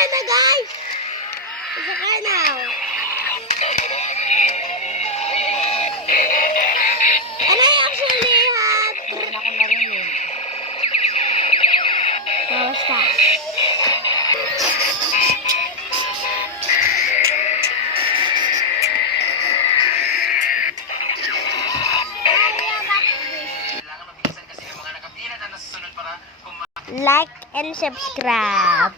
Sakay na, guys! Sakay na! And I actually have... Meron ako narinig. Basta. Like and subscribe.